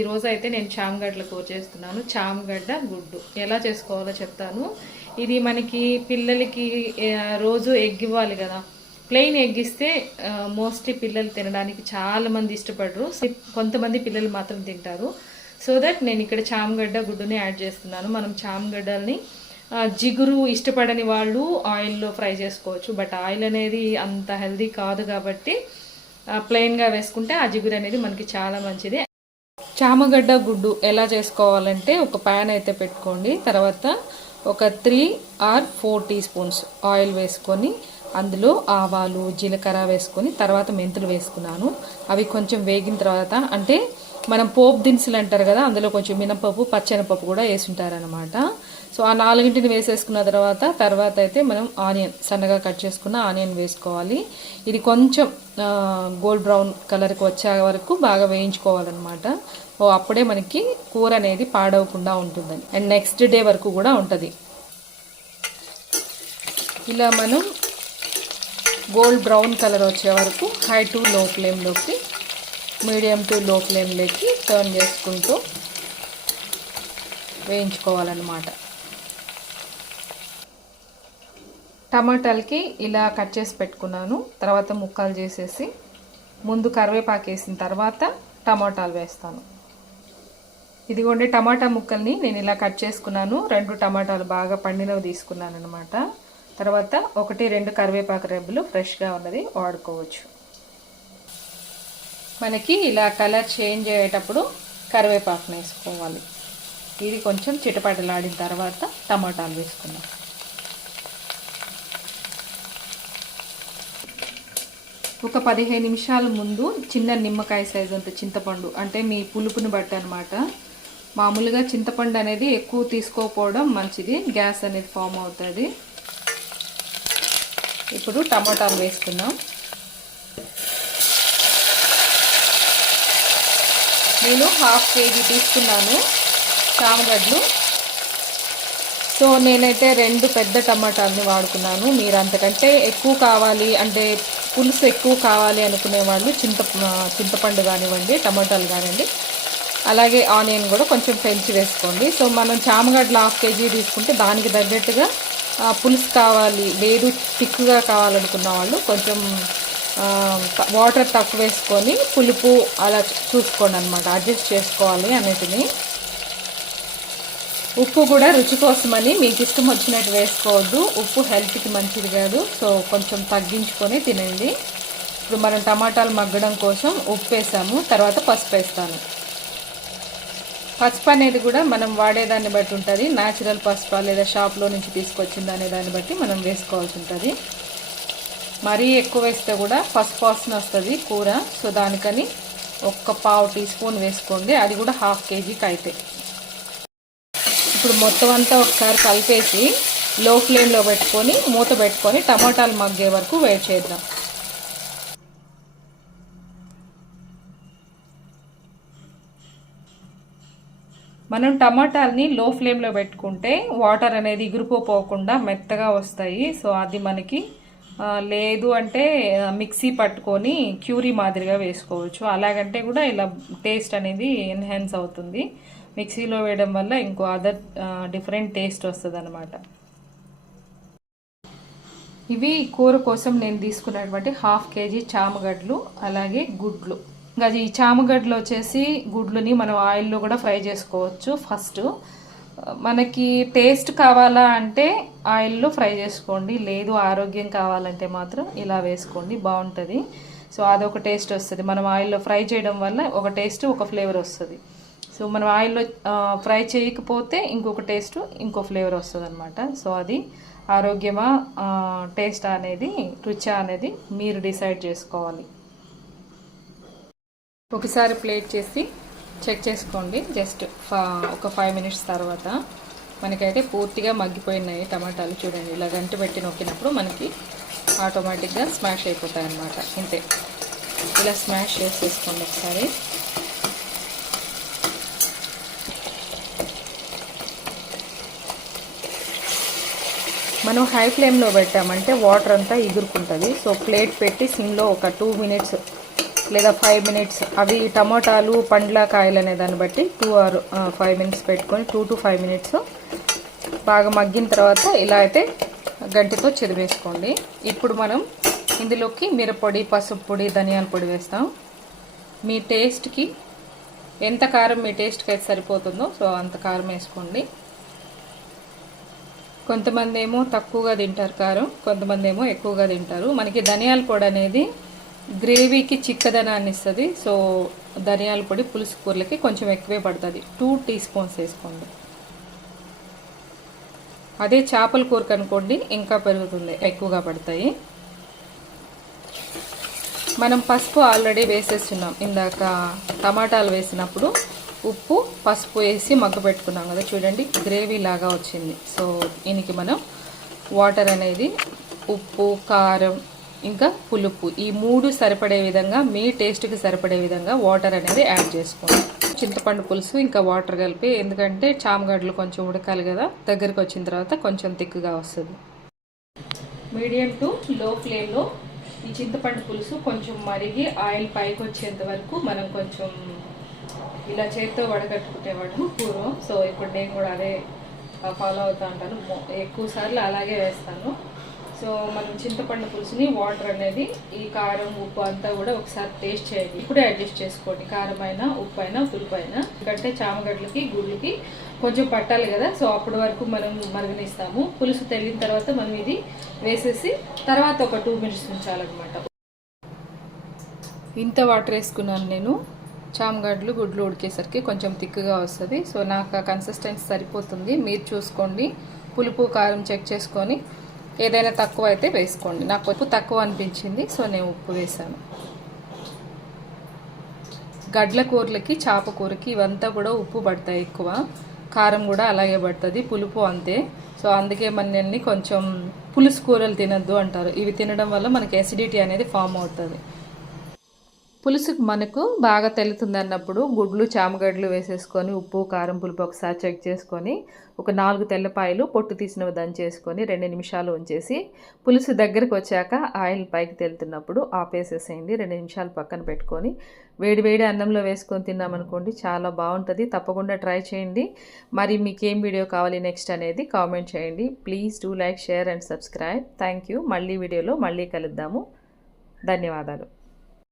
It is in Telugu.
ఈ రోజు అయితే నేను చామగడ్డల కూర చేస్తున్నాను. చామగడ్డ గుడ్డు. ఎలా చేసుకోవాలో చెప్తాను. ఇది మనకి పిల్లలకి రోజు ఎగ్ ఇవ్వాలి కదా. ప్లెయిన్ ఎగ్ ఇస్తే మోస్ట్లీ పిల్లలు తినడానికి చాలా మంది ఇష్టపడరు. కొంతమంది పిల్లలు మాత్రం తింటారు. సో దట్ నేను ఇక్కడ చామగడ్డ గుడ్డుని యాడ్ చేస్తున్నాను. మనం చామగడ్డల్ని జిగురు ఇష్టపడని వాళ్ళు ఆయిల్లో ఫ్రై చేసుకోవచ్చు. బట్ ఆయిల్ అనేది అంత హెల్దీ కాదు కాబట్టి ప్లెయిన్గా వేసుకుంటే ఆ జిగురు అనేది మనకి చాలా మంచిది. చామగడ్డ గుడ్డు ఎలా చేసుకోవాలంటే ఒక ప్యాన్ అయితే పెట్టుకోండి. తర్వాత ఒక three or four teaspoons oil వేసుకొని అందులో ఆవాలు జీలకర్ర వేసుకొని తర్వాత మెంతులు వేసుకున్నాను. అవి కొంచెం వేగిన తర్వాత అంటే మనం పోపు దినుసులు అంటారు కదా అందులో కొంచెం మినపప్పు పచ్చెనపప్పు కూడా వేసుంటారనమాట సో ఆ నాలుగింటిని వేసేసుకున్న తర్వాత తర్వాత అయితే మనం ఆనియన్ సన్నగా కట్ చేసుకున్న ఆనియన్ వేసుకోవాలి. ఇది కొంచెం గోల్డ్ బ్రౌన్ కలర్కి వచ్చే వరకు బాగా వేయించుకోవాలన్నమాట. ఓ అప్పుడే మనకి కూర అనేది పాడవకుండా ఉంటుందని అండ్ నెక్స్ట్ డే వరకు కూడా ఉంటుంది. ఇలా మనం గోల్డ్ బ్రౌన్ కలర్ వచ్చే వరకు హై టు లో ఫ్లేమ్లోకి మీడియం టు లో ఫ్లేమ్లోకి టర్న్ చేసుకుంటూ వేయించుకోవాలన్నమాట. టమాటాలకి ఇలా కట్ చేసి పెట్టుకున్నాను. తర్వాత ముక్కలు చేసేసి ముందు కరివేపాకు వేసిన తర్వాత టమాటాలు వేస్తాను. ఇదిగోండి టమాటా ముక్కల్ని నేను ఇలా కట్ చేసుకున్నాను. రెండు టమాటాలు బాగా పండినవి తీసుకున్నాను అనమాట తర్వాత ఒకటి రెండు కరివేపాకు రెబ్బలు ఫ్రెష్గా ఉన్నది వాడుకోవచ్చు. మనకి ఇలా కలర్ చేంజ్ అయ్యేటప్పుడు కరివేపాకును వేసుకోవాలి. ఇది కొంచెం చిటపటలాడిన తర్వాత టమాటాలు వేసుకున్నాను ఒక పదిహేను నిమిషాల ముందు చిన్న నిమ్మకాయ సైజు అంత చింతపండు అంటే మీ పులుపుని బట్టి అనమాట మామూలుగా చింతపండు అనేది ఎక్కువ తీసుకోకపోవడం మంచిది గ్యాస్ అనేది ఫామ్ అవుతుంది. ఇప్పుడు టమాటాలు వేసుకుందాం. నేను హాఫ్ కేజీ తీసుకున్నాను చామగడ్డలు. సో నేనైతే రెండు పెద్ద టమాటాలని వాడుకున్నాను. మీరు అంతకంటే ఎక్కువ కావాలి అంటే పులుసు ఎక్కువ కావాలి అనుకునే వాళ్ళు చింత చింతపండు కానివ్వండి టమాటాలు కానివ్వండి. అలాగే ఆనియన్ కూడా కొంచెం పెంచి వేసుకోండి. సో మనం చామగడ్డలు హాఫ్ కేజీ తీసుకుంటే దానికి తగ్గట్టుగా పులుసు కావాలి లేదు టిక్కుగా కావాలనుకున్న వాళ్ళు కొంచెం వాటర్ తక్కువ వేసుకొని పులుపు అలా చూసుకోండి అనమాట అడ్జస్ట్ చేసుకోవాలి అనేటిని. ఉప్పు కూడా రుచి కోసమని మీకు ఇష్టం వచ్చినట్టు వేసుకోవద్దు. ఉప్పు హెల్త్కి మంచిది కాదు. సో కొంచెం తగ్గించుకొని తినండి. ఇప్పుడు మనం టమాటాలు మగ్గడం కోసం ఉప్పు వేసాము. తర్వాత పసుపు వేస్తాను. పసుపు అనేది కూడా మనం వాడేదాన్ని బట్టి ఉంటుంది. న్యాచురల్ పసుపు లేదా షాప్లో నుంచి తీసుకొచ్చింది అనే దాన్ని బట్టి మనం వేసుకోవాల్సి ఉంటుంది. మరీ ఎక్కువ వేస్తే కూడా పసుపు వాసన వస్తుంది కూర. సో దానికని ఒక్క పావు టీ స్పూన్ వేసుకోండి. అది కూడా హాఫ్ కేజీకి అయితే. ఇప్పుడు మొత్తం అంతా ఒకసారి కలిపేసి లో ఫ్లేమ్లో పెట్టుకొని మూత పెట్టుకొని టమాటాలు మగ్గే వరకు వెయిట్ చేద్దాం. మనం టమాటాలని లో ఫ్లేమ్లో పెట్టుకుంటే వాటర్ అనేది ఎగిరిపోకుండా మెత్తగా వస్తాయి. సో అది మనకి లేదు అంటే మిక్సీ పట్టుకొని క్యూరీ మాదిరిగా వేసుకోవచ్చు. అలాగంటే కూడా ఇలా టేస్ట్ అనేది ఎన్హాన్స్ అవుతుంది. మిక్సీలో వేయడం వల్ల ఇంకో అదర్ డిఫరెంట్ టేస్ట్ వస్తుంది అనమాట ఇవి కూర కోసం నేను తీసుకున్నటువంటి హాఫ్ కేజీ చామగడ్డలు అలాగే గుడ్లు. ఇంకా ఈ చామగడ్డలు వచ్చేసి గుడ్లని మనం ఆయిల్లో కూడా ఫ్రై చేసుకోవచ్చు ఫస్ట్. మనకి టేస్ట్ కావాలా అంటే ఆయిల్లో ఫ్రై చేసుకోండి లేదు ఆరోగ్యం కావాలంటే మాత్రం ఇలా వేసుకోండి బాగుంటుంది. సో అదొక టేస్ట్ వస్తుంది. మనం ఆయిల్లో ఫ్రై చేయడం వల్ల ఒక టేస్ట్ ఒక ఫ్లేవర్ వస్తుంది. సో మనం ఆయిల్లో ఫ్రై చేయకపోతే ఇంకొక టేస్ట్ ఇంకో ఫ్లేవర్ వస్తుంది అనమాట సో అది ఆరోగ్యమా టేస్ట్ అనేది రుచి అనేది మీరు డిసైడ్ చేసుకోవాలి. ఒకసారి ప్లేట్ చేసి చెక్ చేసుకోండి. జస్ట్ ఒక ఫైవ్ మినిట్స్ తర్వాత మనకైతే పూర్తిగా మగ్గిపోయినాయి టమాటాలు చూడండి. ఇలా గంట పెట్టి నొక్కినప్పుడు మనకి ఆటోమేటిక్గా స్మాష్ అయిపోతాయి అన్నమాట ఇంతే. ఇలా స్మాష్ చేసేసుకోండి ఒకసారి. మనం హై ఫ్లేమ్లో పెట్టామంటే వాటర్ అంతా ఎగురుకుంటుంది సో ప్లేట్ పెట్టి సిమ్లో ఒక టూ మినిట్స్ లేదా ఫైవ్ మినిట్స్ అవి టమోటాలు పండ్ల కాయలు అనే దాన్ని బట్టి టూ ఆర్ ఫైవ్ మినిట్స్ పెట్టుకొని టూ టు ఫైవ్ మినిట్స్ బాగా మగ్గిన తర్వాత ఇలా అయితే గంటితో చెరివేసుకోండి ఇప్పుడు మనం ఇందులోకి మిరపొడి పసుపు పొడి ధనియాల పొడి వేస్తాం. మీ టేస్ట్కి ఎంత కారం మీ టేస్ట్కి అయితే సరిపోతుందో సో అంత కారం వేసుకోండి. కొంతమంది ఏమో తక్కువగా తింటారు కారం కొంతమంది ఏమో ఎక్కువగా తింటారు. మనకి ధనియాల పొడి అనేది గ్రేవీకి చిక్కదనాన్ని ఇస్తుంది. సో ధనియాల పొడి పులుసు కూరలకి కొంచెం ఎక్కువే పడుతుంది. టూ టీ స్పూన్స్ వేసుకోండి. అదే చేపల కూరకు అనుకోండి ఇంకా పెరుగుతుంది ఎక్కువగా పడతాయి. మనం పసుపు ఆల్రెడీ వేసేస్తున్నాం. ఇందాక టమాటాలు వేసినప్పుడు ఉప్పు పసుపు వేసి మగ్గ పెట్టుకున్నాం కదా చూడండి గ్రేవీ లాగా వచ్చింది. సో దీనికి మనం వాటర్ అనేది ఉప్పు కారం ఇంకా పులుపు ఈ మూడు సరిపడే విధంగా మీ టేస్ట్కి సరిపడే విధంగా వాటర్ అనేది యాడ్ చేసుకోండి చింతపండు పులుసు ఇంకా వాటర్ కలిపి ఎందుకంటే చామగడ్డలు కొంచెం ఉడకాలి కదా దగ్గరికి వచ్చిన తర్వాత కొంచెం తిక్కుగా వస్తుంది. మీడియం టు లో ఫ్లేమ్లో ఈ చింతపండు పులుసు కొంచెం మరిగి ఆయిల్ పైకి వచ్చేంత వరకు మనం కొంచెం ఇలా చేత్తో వడకట్టుకునేవాడు పూర్వం. సో ఇప్పుడు నేను కూడా అదే ఫాలో అవుతూ ఉంటాను. ఎక్కువ సార్లు అలాగే వేస్తాను. సో మనం చింతపండు పులుసుని వాటర్ అనేది ఈ కారం ఉప్పు అంతా కూడా ఒకసారి టేస్ట్ చేయండి. ఇప్పుడే అడ్జస్ట్ చేసుకోండి. కారం అయినా ఉప్పు అయినా పులుపు అయినా. ఎందుకంటే చామగడ్డలకి గుళ్ళకి కొంచెం పట్టాలి కదా. సో అప్పటి వరకు మనం మరగనిస్తాము. పులుసు తెగిన తర్వాత మనం ఇది వేసేసి తర్వాత ఒక టూ మినిట్స్ ఉంచాలన్నమాట. ఇంత వాటర్ వేసుకున్నాను నేను. చామగడ్డలు గుడ్లు ఉడికేసరికి కొంచెం తిక్కుగా వస్తుంది. సో నాకు కన్సిస్టెన్సీ సరిపోతుంది. మీరు చూసుకోండి. పులుపు కారం చెక్ చేసుకొని ఏదైనా తక్కువ అయితే వేసుకోండి. నాకు ఉప్పు తక్కువ అనిపించింది సో నేను ఉప్పు వేసాను. గడ్ల కూరలకి చేప కూరకి ఇవంతా కూడా ఉప్పు పడతాయి ఎక్కువ. కారం కూడా అలాగే పడుతుంది. పులుపు అంతే. సో అందుకే మనల్ని కొంచెం పులుసు కూరలు తినద్దు అంటారు. ఇవి తినడం వల్ల మనకి ఎసిడిటీ అనేది ఫామ్ అవుతుంది. పులుసు మనకు బాగా తెలుతుంది అన్నప్పుడు గుడ్లు చామగడ్డలు వేసేసుకొని ఉప్పు కారం పులుపు ఒకసారి చెక్ చేసుకొని ఒక నాలుగు తెల్లపాయలు పొట్టు తీసినవి దంచేసుకొని రెండు నిమిషాలు ఉంచేసి పులుసు దగ్గరికి వచ్చాక ఆయిల్ పైకి తెలుతున్నప్పుడు ఆపేసేసేయండి. రెండు నిమిషాలు పక్కన పెట్టుకొని వేడి వేడి అన్నంలో వేసుకొని తిన్నామనుకోండి చాలా బాగుంటుంది. తప్పకుండా ట్రై చేయండి. మరి మీకేం వీడియో కావాలి నెక్స్ట్ అనేది కామెంట్ చేయండి. Please do like share and subscribe. Thank you. మళ్ళీ వీడియోలో మళ్ళీ కలుద్దాము. ధన్యవాదాలు.